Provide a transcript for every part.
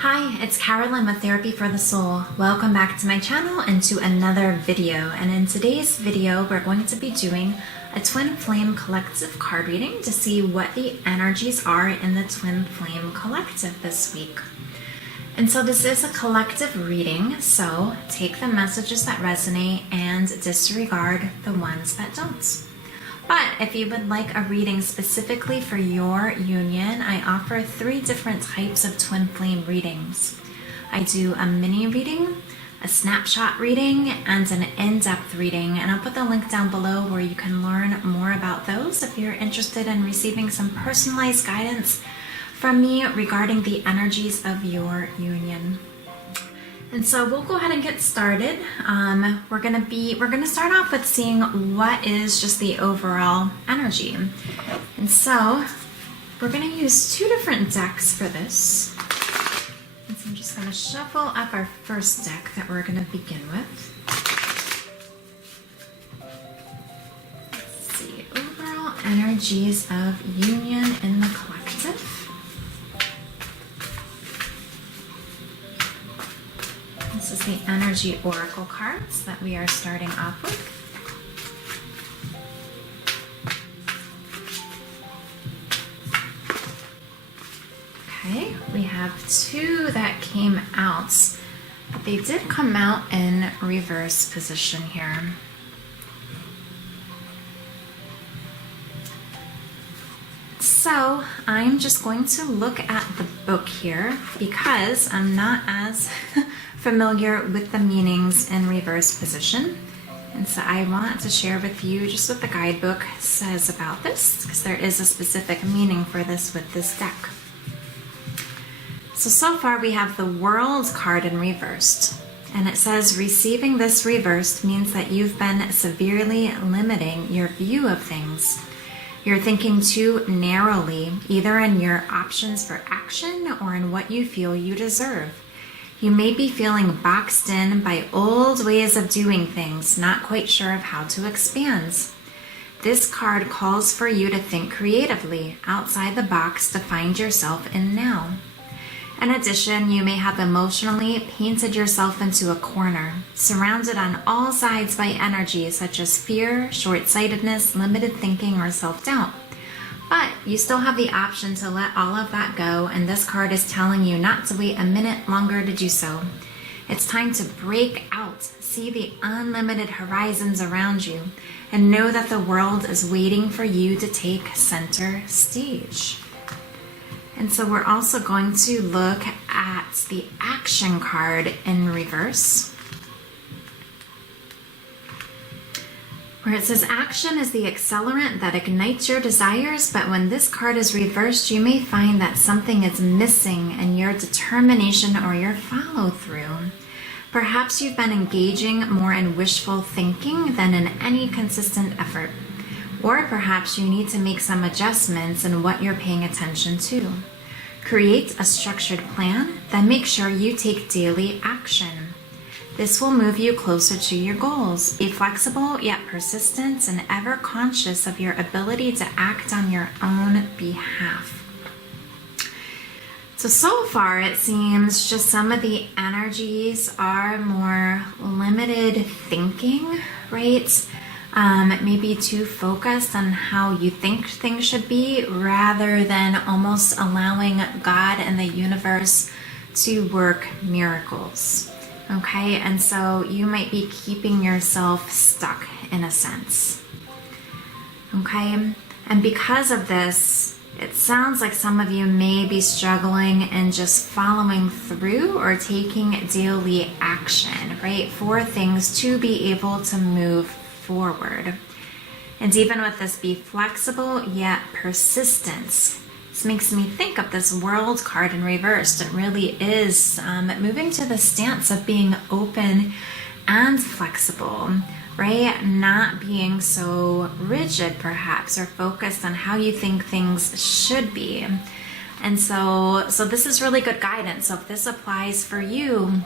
Hi, it's Carolyn with Therapy for the Soul. Welcome back to my channel and to another video. And in today's video, we're going to be doing a Twin Flame Collective card reading to see what the energies are in the Twin Flame Collective this week. And so this is a collective reading, so take the messages that resonate and disregard the ones that don't. But if you would like a reading specifically for your union, I offer 3 different types of twin flame readings. I do a mini reading, a snapshot reading, and an in-depth reading. And I'll put the link down below where you can learn more about those if you're interested in receiving some personalized guidance from me regarding the energies of your union. And so we'll go ahead and get started. We're gonna start off with seeing what is just the overall energy. And so we're gonna use 2 different decks for this. And so I'm just gonna shuffle up our first deck that we're gonna begin with. Let's see, overall energies of union in the collective. This is the energy oracle cards that we are starting off with. Okay, we have 2 that came out, but they did come out in reverse position here. So I'm just going to look at the book here because I'm not as familiar with the meanings in reverse position. And so I want to share with you just what the guidebook says about this, because there is a specific meaning for this with this deck. So far we have the World card in reversed. And it says receiving this reversed means that you've been severely limiting your view of things. You're thinking too narrowly, either in your options for action or in what you feel you deserve. You may be feeling boxed in by old ways of doing things, not quite sure of how to expand. This card calls for you to think creatively, outside the box to find yourself in now. In addition, you may have emotionally painted yourself into a corner, surrounded on all sides by energies such as fear, short-sightedness, limited thinking, or self-doubt. But you still have the option to let all of that go, and this card is telling you not to wait a minute longer to do so. It's time to break out, see the unlimited horizons around you, and know that the world is waiting for you to take center stage. And so we're also going to look at the action card in reverse, where it says action is the accelerant that ignites your desires, but when this card is reversed, you may find that something is missing in your determination or your follow-through. Perhaps you've been engaging more in wishful thinking than in any consistent effort. Or perhaps you need to make some adjustments in what you're paying attention to. Create a structured plan, then make sure you take daily action. This will move you closer to your goals. Be flexible yet persistent and ever conscious of your ability to act on your own behalf. So far it seems just some of the energies are more limited thinking, right? Maybe too focused on how you think things should be rather than almost allowing God and the universe to work miracles. Okay, and so you might be keeping yourself stuck in a sense. Okay, and because of this, it sounds like some of you may be struggling and just following through or taking daily action, right, for things to be able to move forward. And even with this, be flexible yet persistent. This makes me think of this World card in reverse. It really is moving to the stance of being open and flexible, right? Not being so rigid perhaps, or focused on how you think things should be. And so this is really good guidance. So if this applies for you,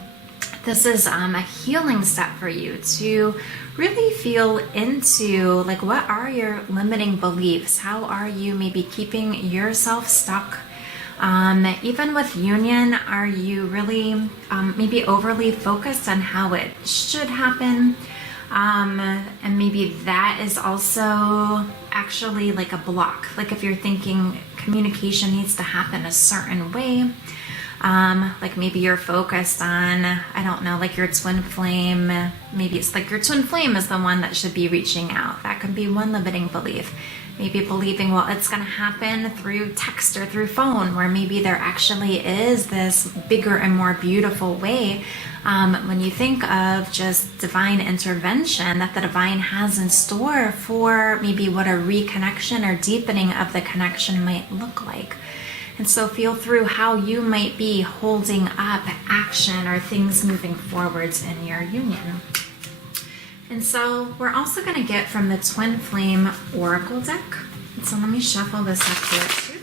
this is a healing step for you to really feel into, like, what are your limiting beliefs? How are you maybe keeping yourself stuck Even with union, are you really maybe overly focused on how it should happen? And maybe that is also actually like a block. Like if you're thinking communication needs to happen a certain way, like maybe you're focused on, I don't know, like your twin flame, maybe it's like your twin flame is the one that should be reaching out. That could be one limiting belief. Maybe believing, well, it's going to happen through text or through phone, where maybe there actually is this bigger and more beautiful way. When you think of just divine intervention that the divine has in store for maybe what a reconnection or deepening of the connection might look like. And so feel through how you might be holding up action or things moving forwards in your union. And so we're also going to get from the Twin Flame Oracle deck. So let me shuffle this up here too.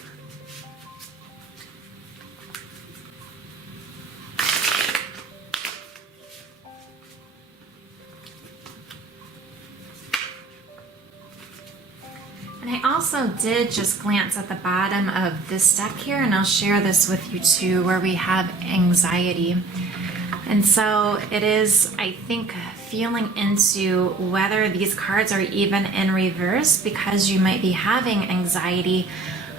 And I also did just glance at the bottom of this deck here, and I'll share this with you too, where we have anxiety. And so it is, I think, feeling into whether these cards are even in reverse, because you might be having anxiety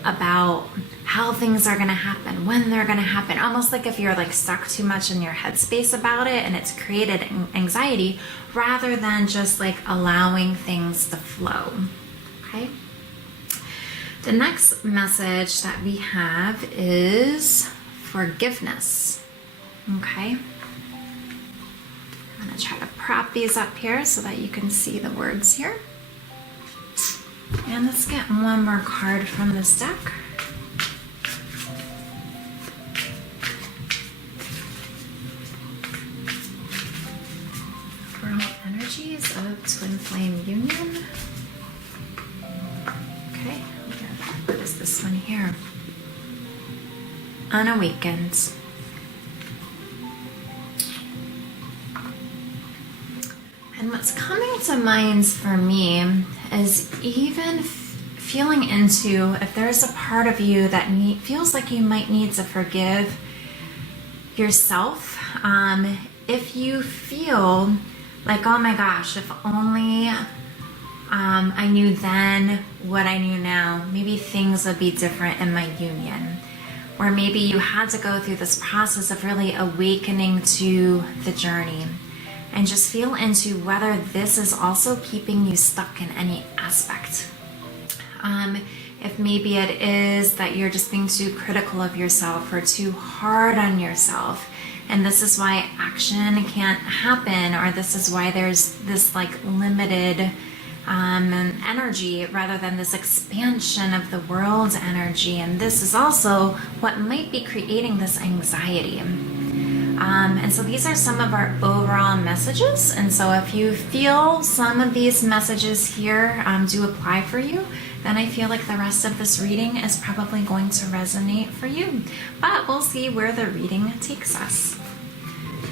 about how things are going to happen, when they're going to happen, almost like if you're like stuck too much in your headspace about it and it's created anxiety, rather than just like allowing things to flow. Okay. The next message that we have is forgiveness. Okay. I'm going to try to prop these up here so that you can see the words here. And let's get one more card from this deck. Overall energies of Twin Flame Union. Okay, what is this one here? Unawakened. And what's coming to mind for me is even feeling into if there's a part of you that feels like you might need to forgive yourself. If you feel like, oh my gosh, if only I knew then what I knew now, maybe things would be different in my union. Or maybe you had to go through this process of really awakening to the journey. And just feel into whether this is also keeping you stuck in any aspect. If maybe it is that you're just being too critical of yourself or too hard on yourself, and this is why action can't happen, or this is why there's this like limited energy rather than this expansion of the world's energy. And this is also what might be creating this anxiety. And so these are some of our overall messages. And so if you feel some of these messages here do apply for you, then I feel like the rest of this reading is probably going to resonate for you. But we'll see where the reading takes us.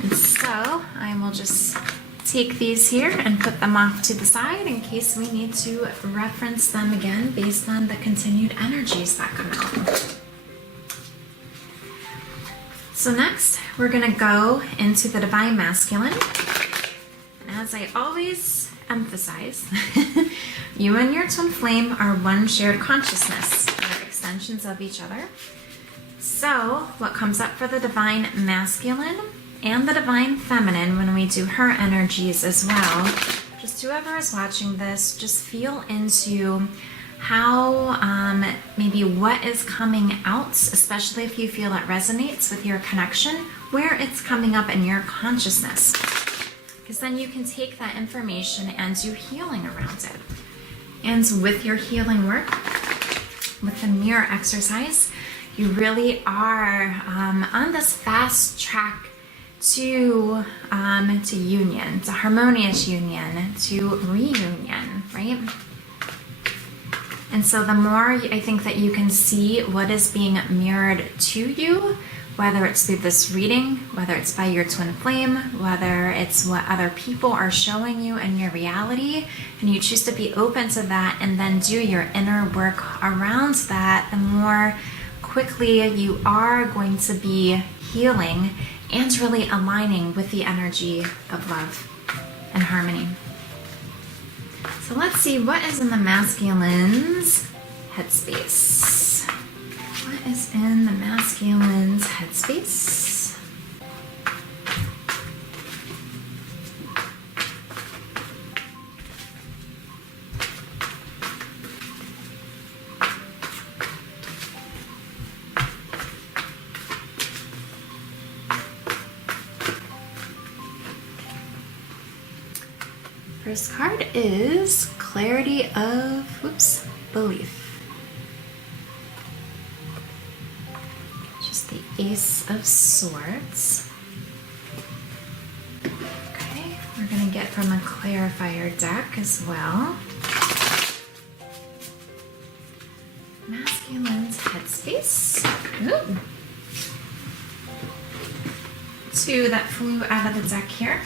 And so I will just take these here and put them off to the side in case we need to reference them again based on the continued energies that come out. So next, we're going to go into the Divine Masculine. And as I always emphasize, you and your twin flame are one shared consciousness. They're extensions of each other. So what comes up for the Divine Masculine and the Divine Feminine when we do her energies as well, just whoever is watching this, just feel into how maybe what is coming out, especially if you feel it resonates with your connection, where it's coming up in your consciousness. Because then you can take that information and do healing around it. And with your healing work, with the mirror exercise, you really are on this fast track to union, to harmonious union, to reunion, right? And so the more I think that you can see what is being mirrored to you, whether it's through this reading, whether it's by your twin flame, whether it's what other people are showing you in your reality, and you choose to be open to that and then do your inner work around that, the more quickly you are going to be healing and really aligning with the energy of love and harmony. So let's see what is in the masculine's headspace. What is in the masculine's headspace? First card is clarity of, belief. Just the Ace of Swords. Okay, we're going to get from a clarifier deck as well. Masculine's headspace. Ooh. Two that flew out of the deck here.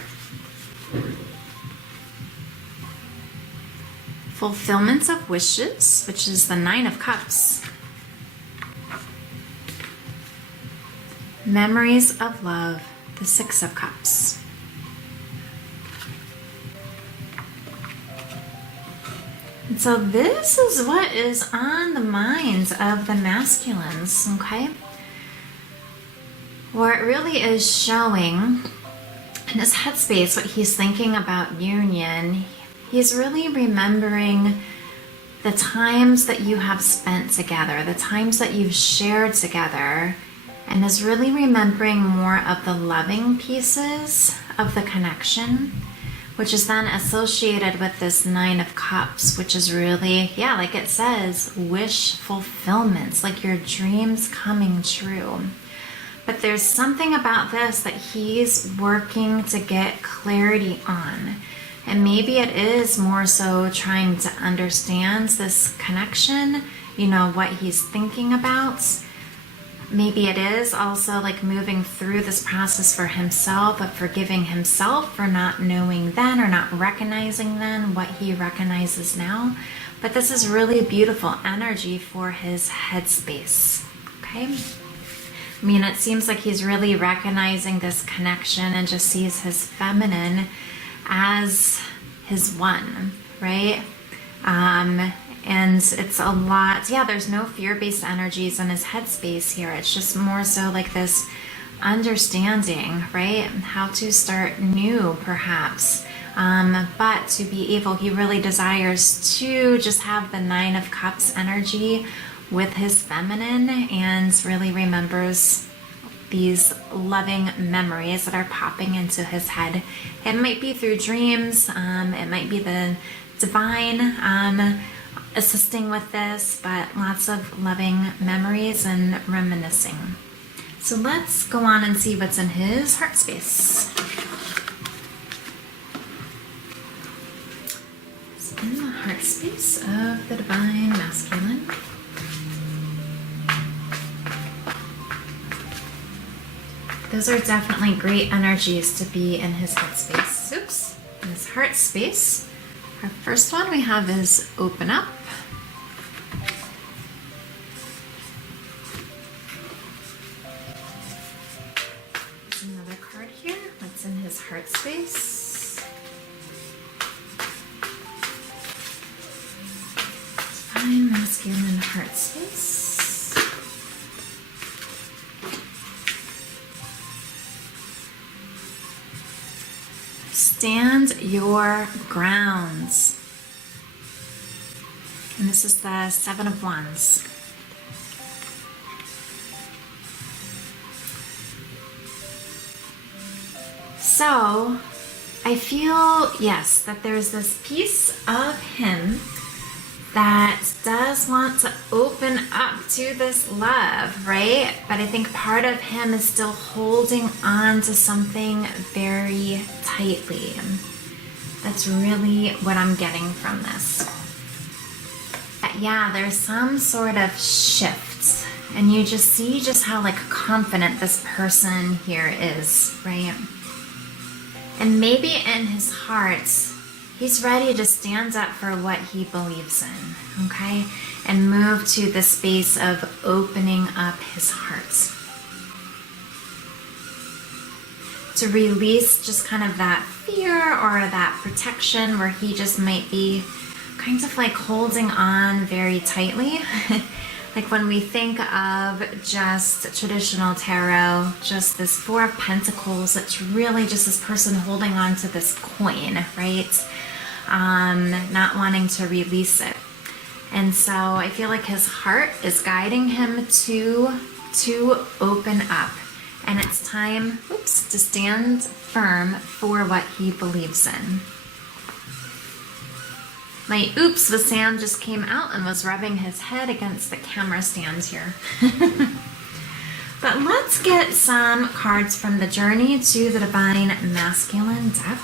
Fulfillment of wishes, which is the Nine of Cups. Memories of love, the Six of Cups. And so this is what is on the minds of the masculines, okay? Where it really is showing in his headspace what he's thinking about union. He's really remembering the times that you have spent together, the times that you've shared together, and is really remembering more of the loving pieces of the connection, which is then associated with this Nine of Cups, which is really, yeah, like it says, wish fulfillments, like your dreams coming true. But there's something about this that he's working to get clarity on. And maybe it is more so trying to understand this connection, you know, what he's thinking about. Maybe it is also like moving through this process for himself of forgiving himself for not knowing then or not recognizing then what he recognizes now. But this is really beautiful energy for his headspace, okay? I mean, it seems like he's really recognizing this connection and just sees his feminine as his one, right? And it's a lot, yeah, there's no fear-based energies in his headspace here. It's just more so like this understanding, right? How to start new, perhaps. But to be able, he really desires to just have the Nine of Cups energy with his feminine and really remembers these loving memories that are popping into his head. It might be through dreams, it might be the divine assisting with this, but lots of loving memories and reminiscing. So let's go on and see what's in his heart space. What's in the heart space of the divine masculine? Those are definitely great energies to be in his headspace. Oops, in his heart space. Our first one we have is open up. There's another card here. What's in his heart space? Divine masculine heart space. Stand your grounds. And this is the Seven of Wands. So I feel, yes, that there's this piece of him that does want to open up to this love, right? But I think part of him is still holding on to something very tightly. That's really what I'm getting from this. Yeah, there's some sort of shift, and you just see just how like confident this person here is, right? And maybe in his heart, He's ready to stand up for what he believes in, okay? And move to the space of opening up his heart. To release just kind of that fear or that protection where he just might be kind of like holding on very tightly. Like when we think of just traditional tarot, just this Four of Pentacles, it's really just this person holding on to this coin, right? Not wanting to release it. And so I feel like his heart is guiding him to open up. And it's time, to stand firm for what he believes in. My oops with Sam just came out and was rubbing his head against the camera stand here. But let's get some cards from the Journey to the Divine Masculine deck.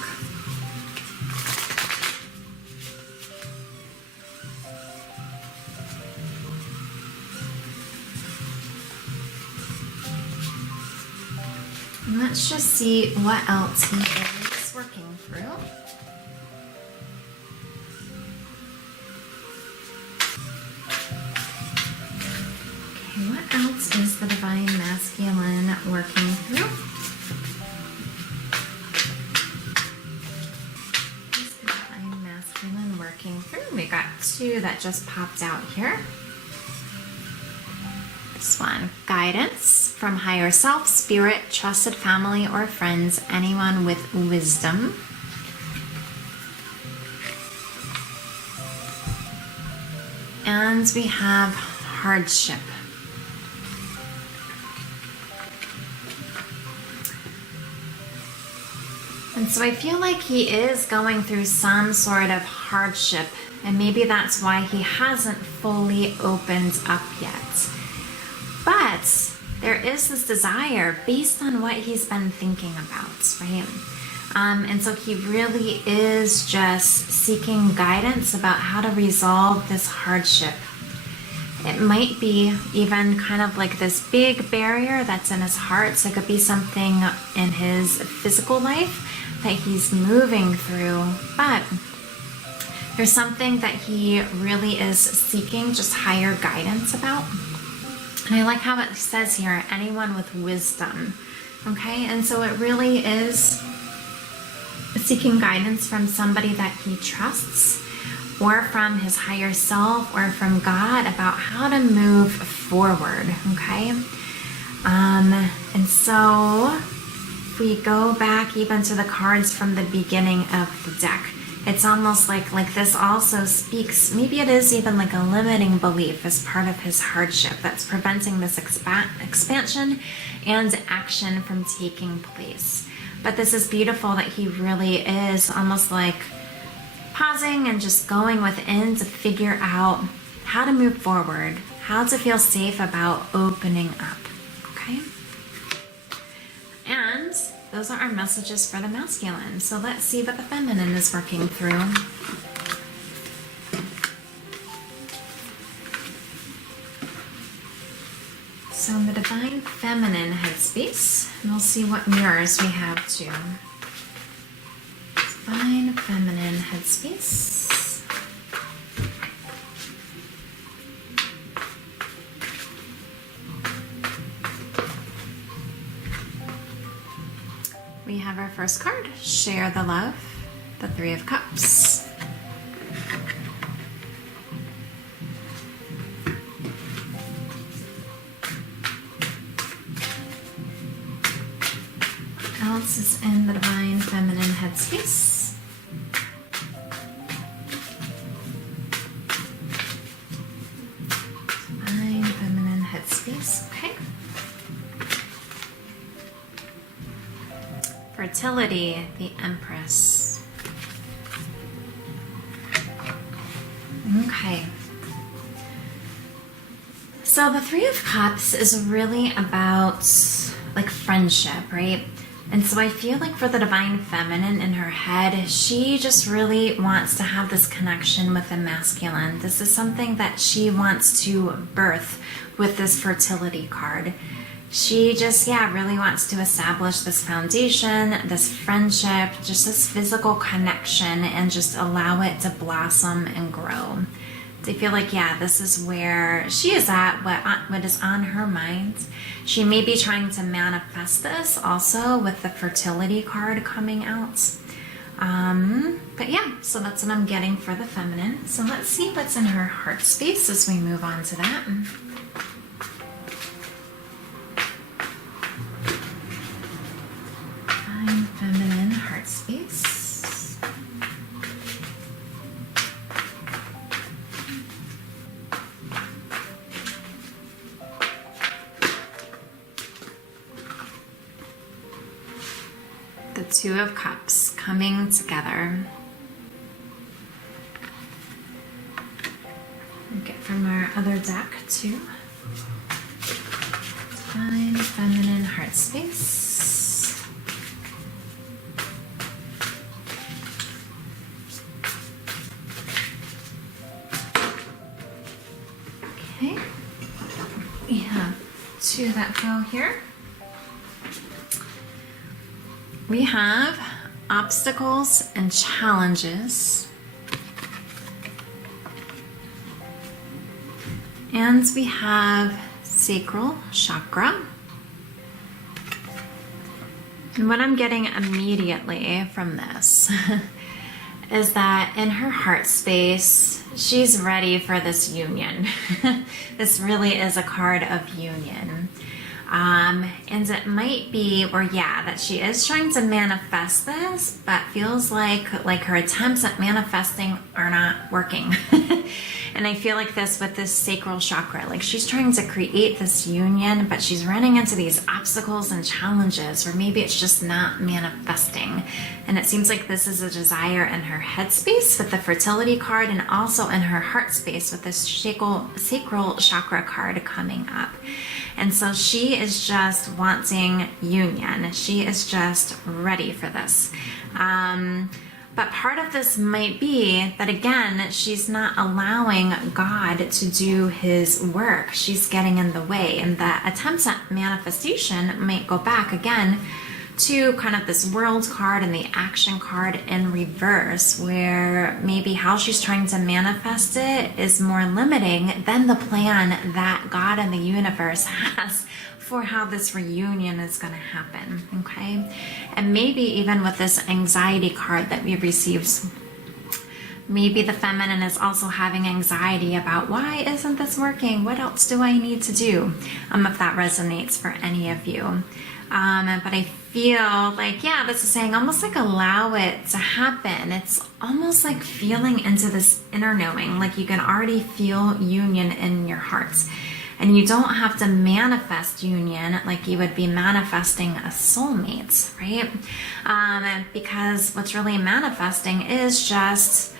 And let's just see what else he is working through. Okay, what else is the Divine Masculine working through? What is the Divine Masculine working through? We got two that just popped out here. This one, guidance from higher self, spirit, trusted family or friends, anyone with wisdom. And we have hardship. And so I feel like he is going through some sort of hardship, and maybe that's why he hasn't fully opened up yet. But there is this desire based on what he's been thinking about, right? And so he really is just seeking guidance about how to resolve this hardship. It might be even kind of like this big barrier that's in his heart. So it could be something in his physical life that he's moving through. But there's something that he really is seeking just higher guidance about. And I like how it says here, anyone with wisdom, okay? And so it really is seeking guidance from somebody that he trusts, or from his higher self, or from God about how to move forward, okay? And so if we go back even to the cards from the beginning of the deck, it's almost like this also speaks, maybe it is even like a limiting belief as part of his hardship that's preventing this expansion and action from taking place. But this is beautiful that he really is almost like pausing and just going within to figure out how to move forward, how to feel safe about opening up, okay? And those are our messages for the masculine. So let's see what the feminine is working through. So in the Divine Feminine headspace, and we'll see what mirrors we have too. Divine Feminine headspace. We have our first card, Share the Love, the Three of Cups. What else is in the Divine Feminine headspace? Divine Feminine headspace, okay. Fertility, the Empress. Okay. So the Three of Cups is really about like friendship, right? And so I feel like for the Divine Feminine in her head, she just really wants to have this connection with the masculine. This is something that she wants to birth with this fertility card. she just, yeah, really wants to establish this foundation, this friendship, just this physical connection, and just allow it to blossom and grow. I feel like, yeah, this is where she is at, what is on her mind. She may be trying to manifest this also with the fertility card coming out. But yeah, so that's what I'm getting for the feminine. So let's see what's in her heart space as we move on to that. Divine feminine heart space. The Two of Cups coming together. We'll get from our other deck too. Divine feminine heart space. Okay. We have two that go here. We have obstacles and challenges. And we have sacral chakra. And what I'm getting immediately from this is that in her heart space, she's ready for this union. This really is a card of union. And it might be, or yeah, that she is trying to manifest this, but feels like her attempts at manifesting are not working. And I feel like this with this sacral chakra, like she's trying to create this union, but she's running into these obstacles and challenges, or maybe it's just not manifesting. And it seems like this is a desire in her head space with the fertility card, and also in her heart space with this sacral chakra card coming up. And so she is just wanting union. She is just ready for this. But part of this might be that, again, she's not allowing God to do his work. She's getting in the way. And the attempts at manifestation might go back again to kind of this world card and the action card in reverse, where maybe how she's trying to manifest it is more limiting than the plan that God and the universe has for how this reunion is going to happen. Okay. And maybe even with this anxiety card that we received, maybe the feminine is also having anxiety about, why isn't this working? What else do I need to do? If that resonates for any of you. But I feel like, yeah, this is saying almost like allow it to happen. It's almost like feeling into this inner knowing, like you can already feel union in your hearts. And you don't have to manifest union like you would be manifesting a soulmate, right? Because what's really manifesting is just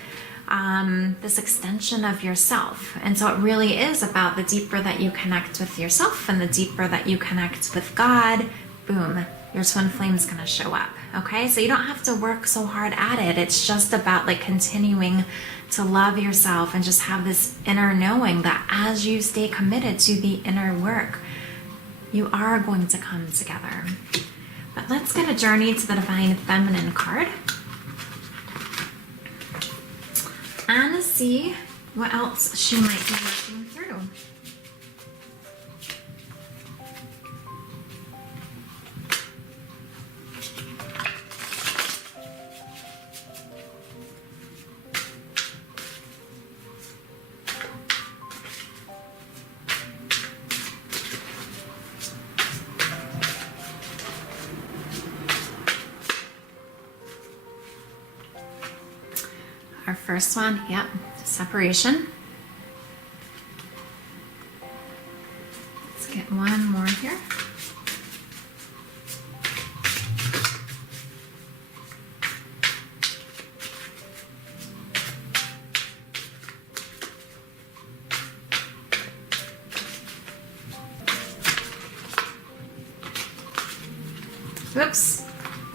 this extension of yourself. And so it really is about the deeper that you connect with yourself and the deeper that you connect with God, boom, your twin flame is going to show up. Okay, so you don't have to work so hard at it. It's just about like continuing to love yourself and just have this inner knowing that as you stay committed to the inner work, you are going to come together. But let's get a journey to the Divine Feminine card and see what else she might be working through. Our first one, yep, separation. Let's get one more here. Whoops.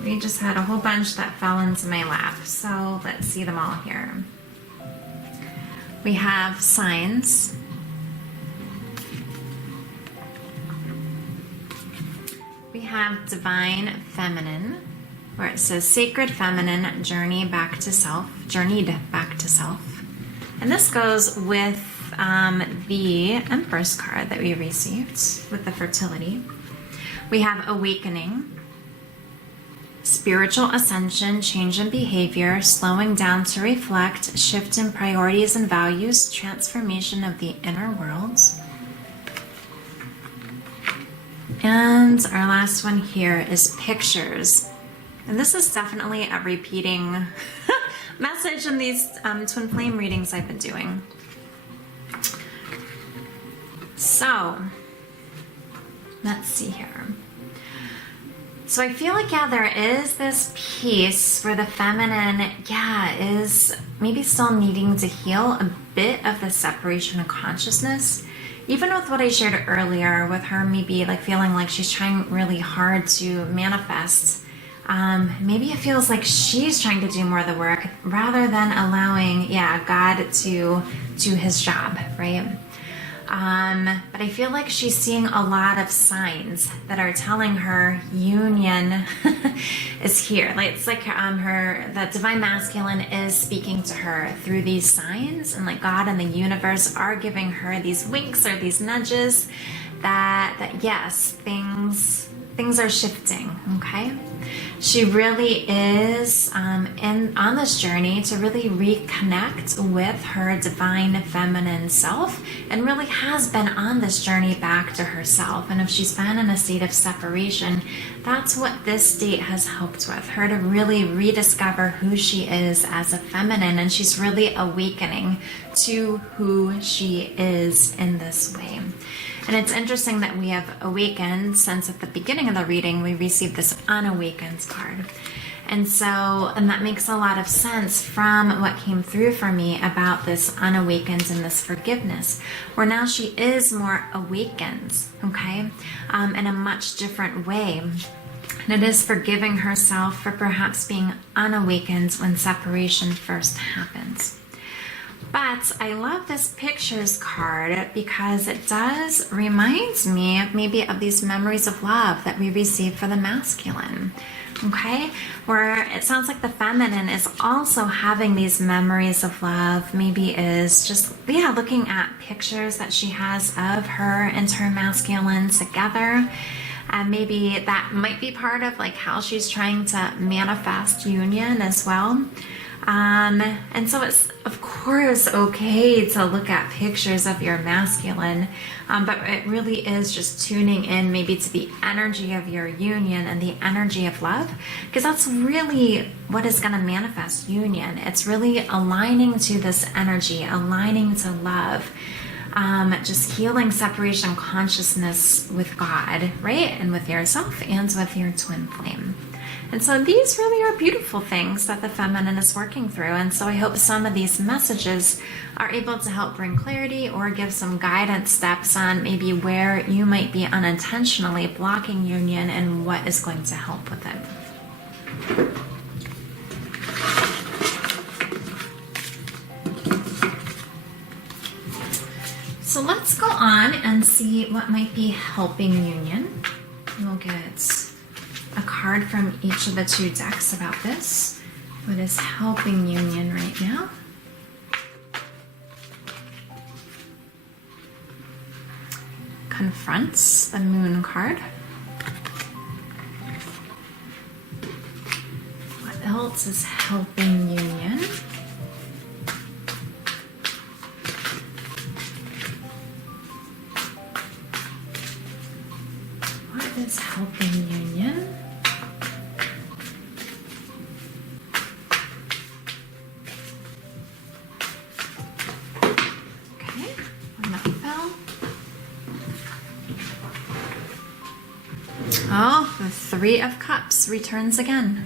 We just had a whole bunch that fell into my lap, so let's see them all here. We have signs, have Divine Feminine, where it says Sacred Feminine, Journeyed back to Self. And this goes with the Empress card that we received with the fertility. We have Awakening, Spiritual Ascension, Change in Behavior, Slowing down to reflect, Shift in priorities and values, Transformation of the inner world. And our last one here is Pictures. And this is definitely a repeating message in these twin flame readings I've been doing. So, let's see here. So I feel like, yeah, there is this piece where the feminine, is maybe still needing to heal a bit of the separation of consciousness. Even with what I shared earlier with her, maybe like feeling like she's trying really hard to manifest. Maybe it feels like she's trying to do more of the work rather than allowing, God to do his job, right? But I feel like she's seeing a lot of signs that are telling her union is here. Like it's like the divine masculine is speaking to her through these signs, and like God and the universe are giving her these winks or these nudges that yes, things are shifting. Okay. She really is on this journey to really reconnect with her divine feminine self, and really has been on this journey back to herself. And if she's been in a state of separation, that's what this date has helped with her, to really rediscover who she is as a feminine. And she's really awakening to who she is in this way. And it's interesting that we have awakened, since at the beginning of the reading we received this unawakened card. And that makes a lot of sense from what came through for me about this unawakened and this forgiveness, where now she is more awakened, okay, in a much different way. And it is forgiving herself for perhaps being unawakened when separation first happens. But I love this Pictures card because it does remind me maybe of these memories of love that we receive for the masculine, okay? Where it sounds like the feminine is also having these memories of love, maybe is just, looking at pictures that she has of her and her masculine together. And maybe that might be part of like how she's trying to manifest union as well. And so it's of course okay to look at pictures of your masculine, but it really is just tuning in maybe to the energy of your union and the energy of love, because that's really what is going to manifest union. It's really aligning to this energy, aligning to love, just healing separation consciousness with God, right? And with yourself and with your twin flame. And so these really are beautiful things that the feminine is working through. And so I hope some of these messages are able to help bring clarity or give some guidance steps on maybe where you might be unintentionally blocking union and what is going to help with it. So let's go on and see what might be helping union. We'll get a card from each of the two decks about this. What is helping union right now? Confronts, the Moon card. What else is helping union? What is helping union? Oh, the Three of Cups returns again.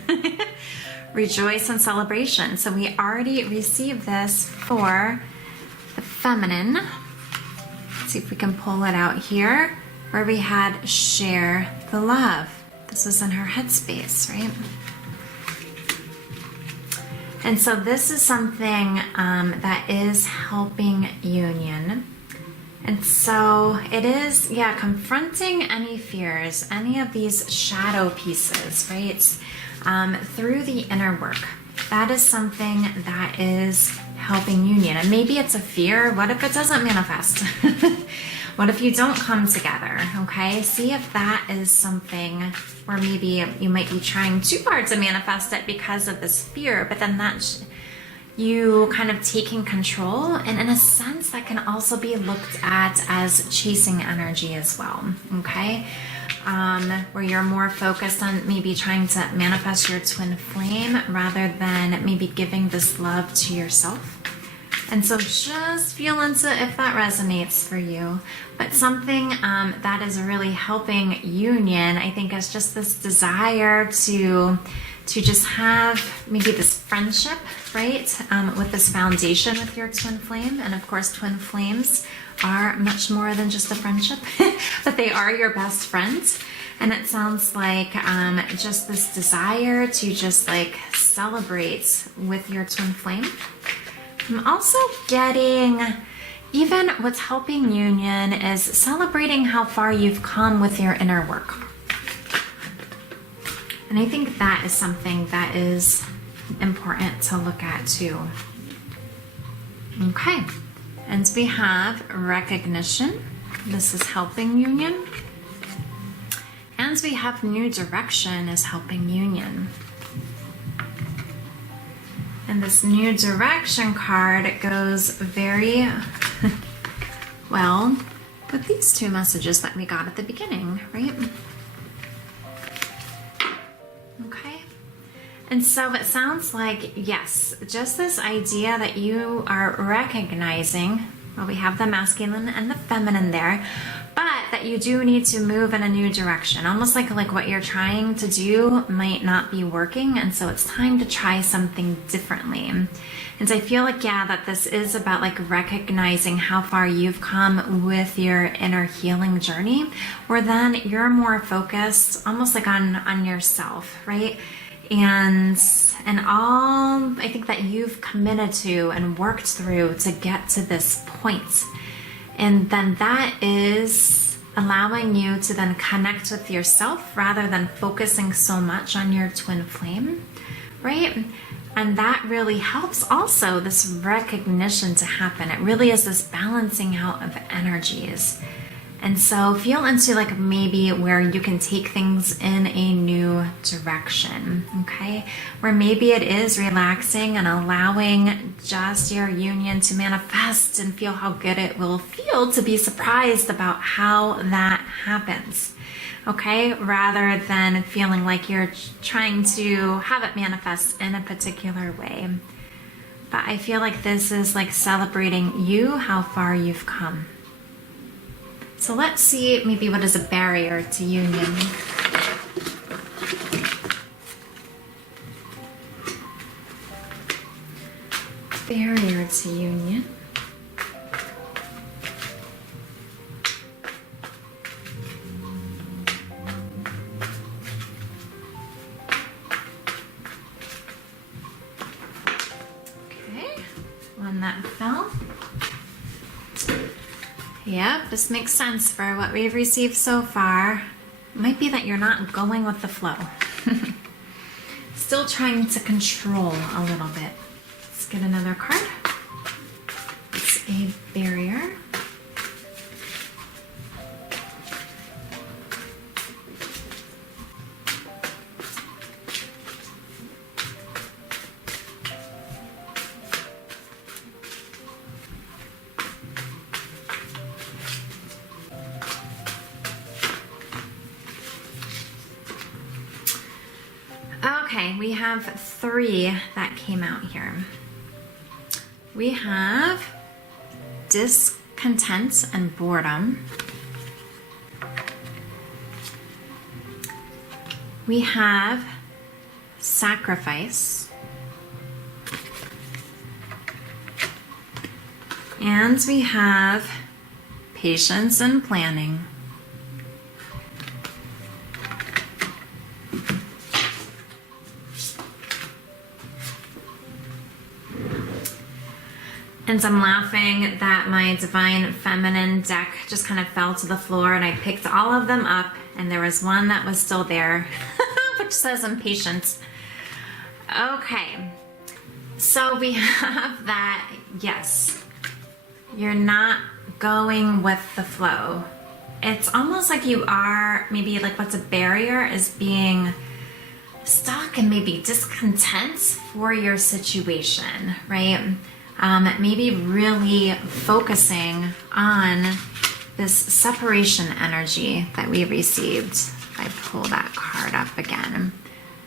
Rejoice and celebration. So we already received this for the feminine. Let's see if we can pull it out here, where we had share the love. This was in her headspace, right? And so this is something that is helping union. And so it is, yeah, confronting any fears, any of these shadow pieces, right? Through the inner work. That is something that is helping union. And maybe it's a fear. What if it doesn't manifest? What if you don't come together? Okay, see if that is something where maybe you might be trying too hard to manifest it because of this fear, but then that's you kind of taking control. And in a sense, that can also be looked at as chasing energy as well. Okay, where you're more focused on maybe trying to manifest your twin flame rather than maybe giving this love to yourself. And so just feel into if that resonates for you. But something that is really helping union, I think, is just this desire to just have maybe this friendship, right? With this foundation with your twin flame. And of course, twin flames are much more than just a friendship, but they are your best friends. And it sounds like just this desire to just like celebrate with your twin flame. I'm also getting, even what's helping union is celebrating how far you've come with your inner work. And I think that is something that is important to look at too. Okay, and we have recognition. This is helping union. And we have new direction is helping union. And this new direction card goes very well with these two messages that we got at the beginning, right? Okay. And so it sounds like, yes, just this idea that you are recognizing, well, we have the masculine and the feminine there, but that you do need to move in a new direction. Almost like what you're trying to do might not be working, and so it's time to try something differently. And I feel like, yeah, that this is about like recognizing how far you've come with your inner healing journey, where then you're more focused almost like on yourself, right? And all I think that you've committed to and worked through to get to this point. And then that is allowing you to then connect with yourself rather than focusing so much on your twin flame, right? And that really helps also this recognition to happen. It really is this balancing out of energies. And so feel into like maybe where you can take things in a new direction, okay? Where maybe it is relaxing and allowing just your union to manifest and feel how good it will feel to be surprised about how that happens, okay? Rather than feeling like you're trying to have it manifest in a particular way. But I feel like this is like celebrating you, how far you've come. So let's see maybe what is a barrier to union. Barrier to union. Okay, one that fell. Yep, this makes sense for what we've received so far. It might be that you're not going with the flow. Still trying to control a little bit. Let's get another card. It's a barrier. Okay, we have three that came out here. We have discontent and boredom. We have sacrifice. And we have patience and planning. And so I'm laughing that my Divine Feminine deck just kind of fell to the floor, and I picked all of them up, and there was one that was still there, which says Impatience. Okay, so we have that, yes, you're not going with the flow. It's almost like you are, maybe like what's a barrier is being stuck and maybe discontent for your situation, right? Maybe really focusing on this separation energy that we received. If I pull that card up again,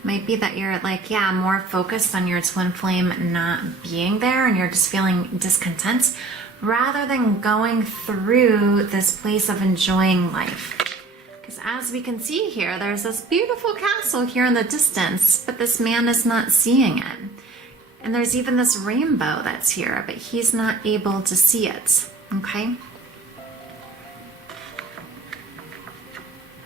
might be that you're like, yeah, more focused on your twin flame not being there and you're just feeling discontent rather than going through this place of enjoying life. Because as we can see here, there's this beautiful castle here in the distance, but this man is not seeing it. And there's even this rainbow that's here, but he's not able to see it, okay?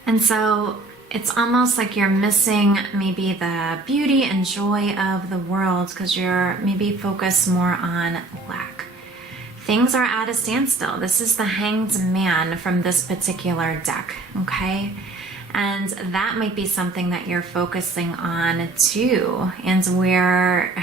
And so it's almost like you're missing maybe the beauty and joy of the world because you're maybe focused more on lack. Things are at a standstill. This is the Hanged Man from this particular deck, okay? And that might be something that you're focusing on too, and where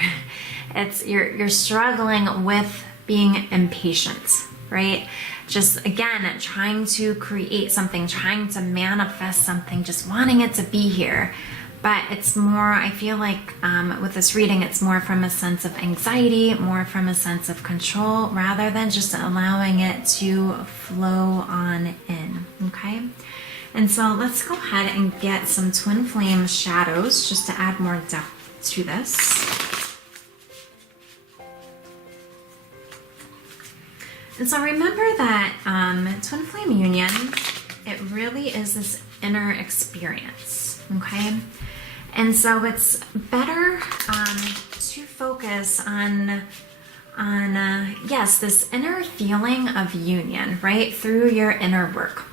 you're struggling with being impatient, right? Just again, trying to create something, trying to manifest something, just wanting it to be here. But it's more, I feel like with this reading, it's more from a sense of anxiety, more from a sense of control, rather than just allowing it to flow on in, okay? And so let's go ahead and get some twin flame shadows just to add more depth to this. And so remember that twin flame union, it really is this inner experience, okay? And so it's better to focus on yes, this inner feeling of union, right, through your inner work.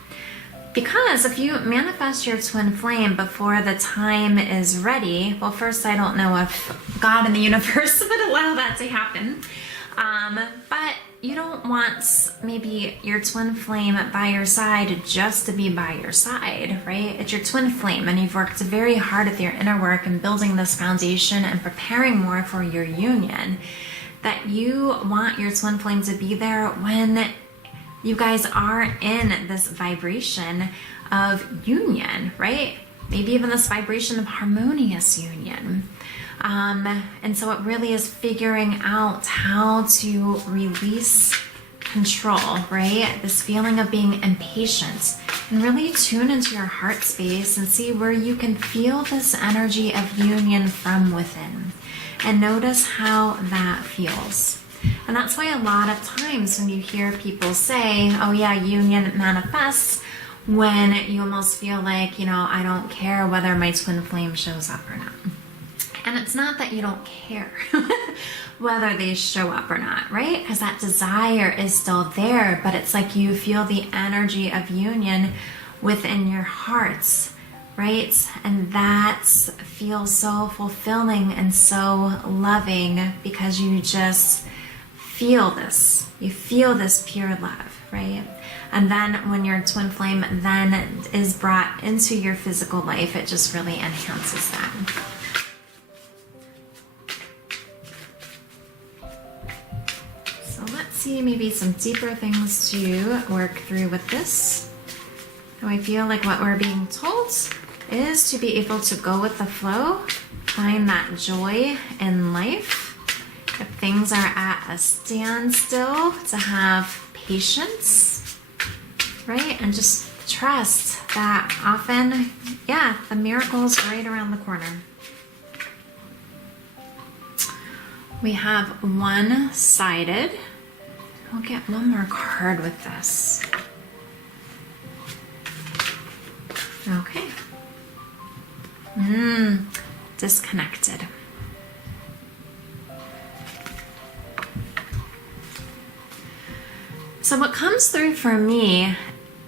Because if you manifest your twin flame before the time is ready, well, first, I don't know if God and the universe would allow that to happen. But you don't want maybe your twin flame by your side just to be by your side, right? It's your twin flame, and you've worked very hard at your inner work and building this foundation and preparing more for your union, that you want your twin flame to be there when you guys are in this vibration of union, right? Maybe even this vibration of harmonious union. And so it really is figuring out how to release control, right? This feeling of being impatient, and really tune into your heart space and see where you can feel this energy of union from within, and notice how that feels. And that's why a lot of times when you hear people say, oh yeah, union manifests, when you almost feel like, you know, I don't care whether my twin flame shows up or not. And it's not that you don't care whether they show up or not, right? Because that desire is still there, but it's like you feel the energy of union within your hearts, right? And that feels so fulfilling and so loving because you just feel this. You feel this pure love, right? And then when your twin flame then is brought into your physical life, it just really enhances that. So let's see maybe some deeper things to work through with this. So I feel like what we're being told is to be able to go with the flow, find that joy in life. If things are at a standstill, to have patience, right? And just trust that often, yeah, the miracle is right around the corner. We have one-sided. We'll get one more card with this. Okay. Disconnected. So what comes through for me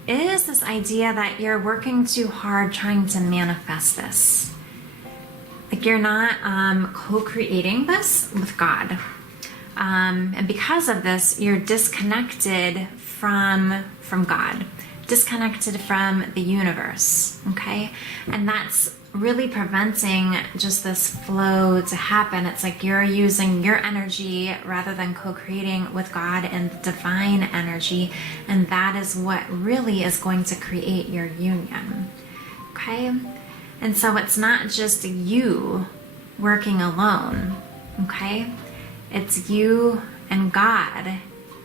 is this idea that you're working too hard trying to manifest this. Like you're not co-creating this with God. and because of this, you're disconnected from God, disconnected from the universe, okay? And that's really preventing just this flow to happen. It's like you're using your energy rather than co-creating with God and divine energy, and that is what really is going to create your union, okay? And so it's not just you working alone, okay? It's you and God,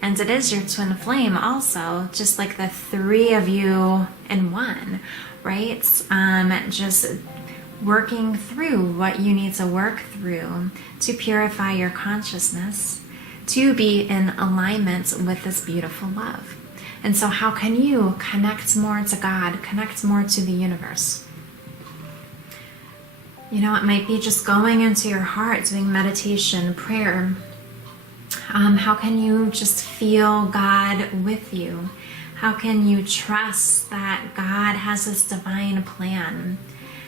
and it is your twin flame also, just like the three of you in one, right? Just working through what you need to work through to purify your consciousness, to be in alignment with this beautiful love. And so how can you connect more to God, connect more to the universe? You know, it might be just going into your heart, doing meditation, prayer. How can you just feel God with you? How can you trust that God has this divine plan?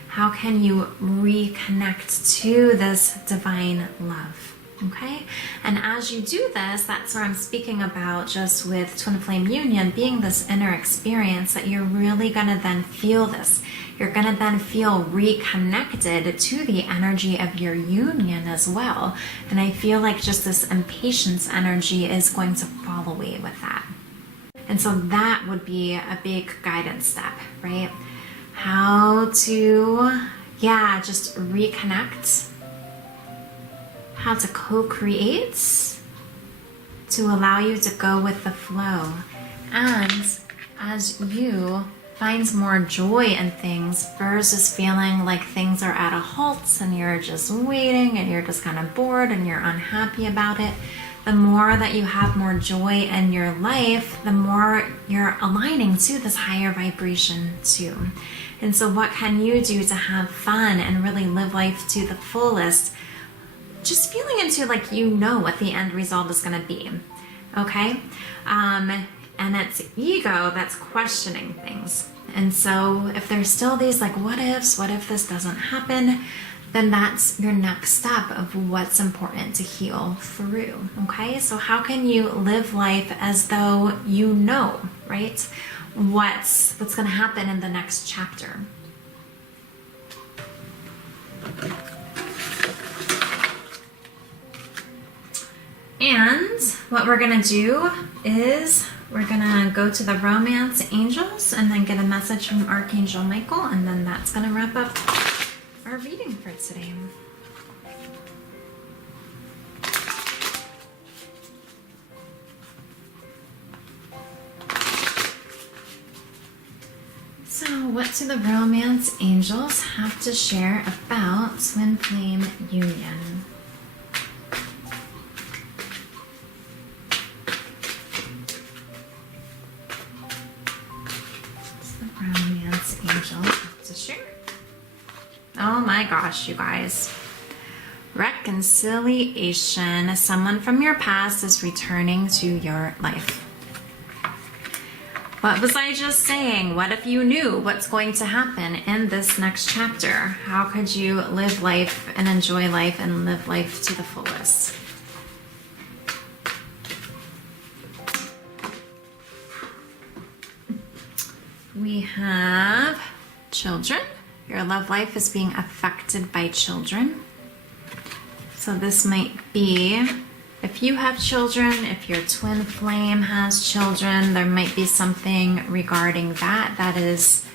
How can you reconnect to this divine love? Okay? And as you do this, that's what I'm speaking about just with Twin Flame Union, being this inner experience that you're really going to then feel this. You're going to then feel reconnected to the energy of your union as well. And I feel like just this impatience energy is going to fall away with that. And so that would be a big guidance step, right? How to, just reconnect. How to co-create to allow you to go with the flow. And as you find more joy in things versus feeling like things are at a halt and you're just waiting and you're just kind of bored and you're unhappy about it, the more that you have more joy in your life, the more you're aligning to this higher vibration too. And so what can you do to have fun and really live life to the fullest? Just feeling into like you know what the end result is going to be, okay? And it's ego that's questioning things. And so if there's still these like what ifs, what if this doesn't happen, then that's your next step of what's important to heal through, okay? So how can you live life as though you know, right? What's going to happen in the next chapter. And what we're going to do is we're going to go to the romance angels and then get a message from Archangel Michael, and then that's going to wrap up our reading for today. So what do the romance angels have to share about Twin Flame Union? Oh my gosh, you guys. Reconciliation. Someone from your past is returning to your life. What was I just saying? What if you knew what's going to happen in this next chapter? How could you live life and enjoy life and live life to the fullest? We have children. Your love life is being affected by children. So this might be, if you have children, if your twin flame has children, there might be something regarding that is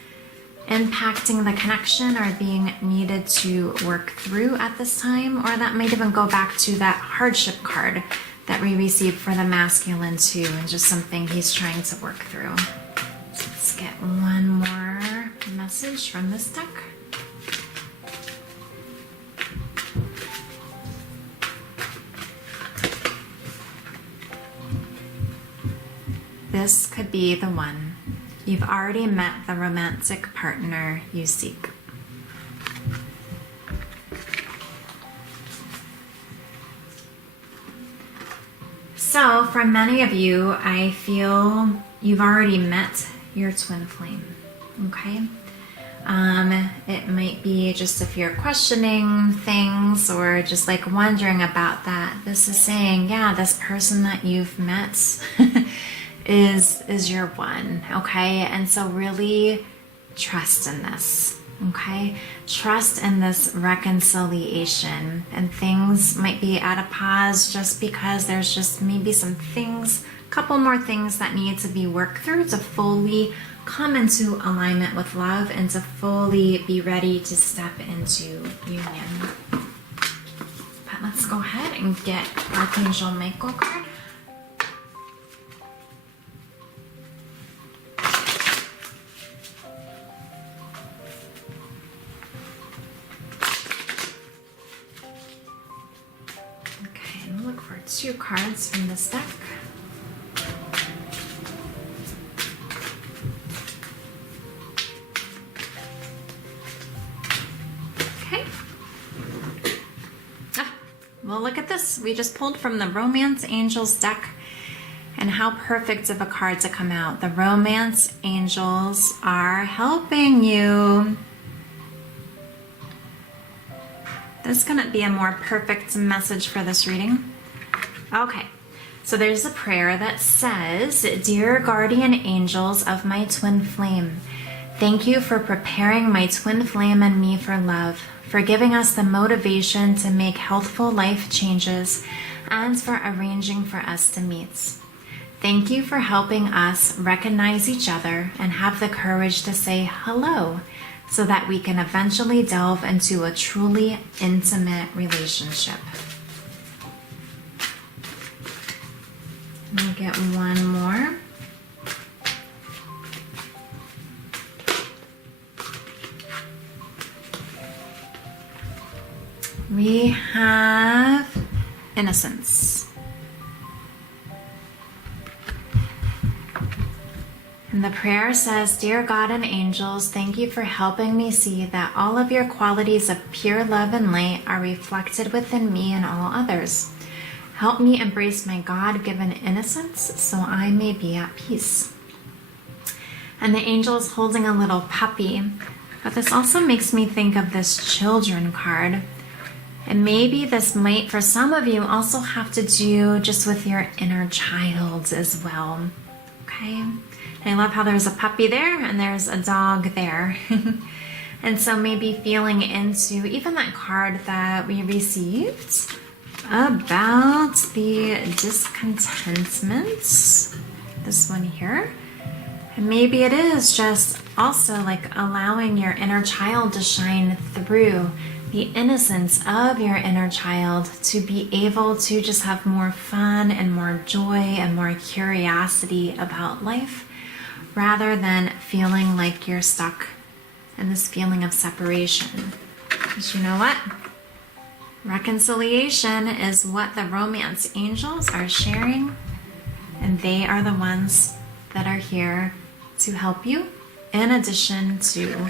impacting the connection or being needed to work through at this time. Or that might even go back to that hardship card that we received for the masculine too, and just something he's trying to work through. So let's get one more message from this deck. This could be the one. You've already met the romantic partner you seek. So for many of you, I feel you've already met your twin flame, okay? It might be just if you're questioning things or just like wondering about that. This is saying, yeah, this person that you've met is your one, okay? And so really trust in this, okay? Trust in this reconciliation, and things might be at a pause just because there's just maybe some things, a couple more things that need to be worked through to fully come into alignment with love and to fully be ready to step into union. But let's go ahead and get Archangel Michael card. Okay, and we'll look for 2 cards from this deck. Well, look at this. We just pulled from the Romance Angels deck, and how perfect of a card to come out. The Romance Angels are helping you. This is going to be a more perfect message for this reading. Okay, so there's a prayer that says, Dear guardian angels of my twin flame, thank you for preparing my twin flame and me for love, for giving us the motivation to make healthful life changes, and for arranging for us to meet. Thank you for helping us recognize each other and have the courage to say hello so that we can eventually delve into a truly intimate relationship. We'll get one more. We have innocence. And the prayer says, Dear God and angels, thank you for helping me see that all of your qualities of pure love and light are reflected within me and all others. Help me embrace my God-given innocence so I may be at peace. And the angel is holding a little puppy, but this also makes me think of this children card. And maybe this might, for some of you, also have to do just with your inner child as well. Okay? And I love how there's a puppy there and there's a dog there. And so maybe feeling into even that card that we received about the discontentment. This one here. And maybe it is just also like allowing your inner child to shine through, the innocence of your inner child, to be able to just have more fun and more joy and more curiosity about life, rather than feeling like you're stuck in this feeling of separation. Because you know what? Reconciliation is what the Romance Angels are sharing, and they are the ones that are here to help you, in addition to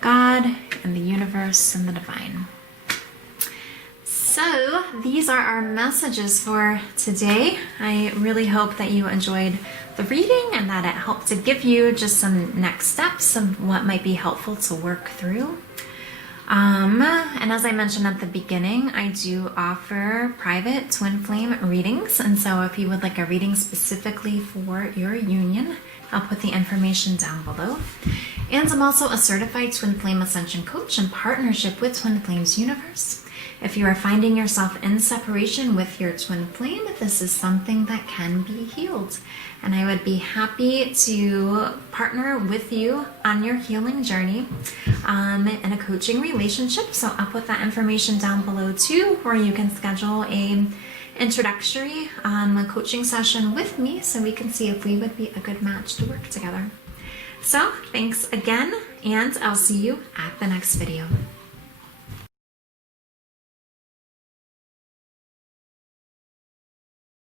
God and the universe and the divine. So these are our messages for today. I really hope that you enjoyed the reading and that it helped to give you just some next steps of what might be helpful to work through. And as I mentioned at the beginning, I do offer private twin flame readings. And so if you would like a reading specifically for your union, I'll put the information down below. And I'm also a certified twin flame ascension coach in partnership with Twin Flames Universe. If you are finding yourself in separation with your twin flame, this is something that can be healed. And I would be happy to partner with you on your healing journey in a coaching relationship. So I'll put that information down below too, where you can schedule a introductory coaching session with me so we can see if we would be a good match to work together. So thanks again, and I'll see you at the next video.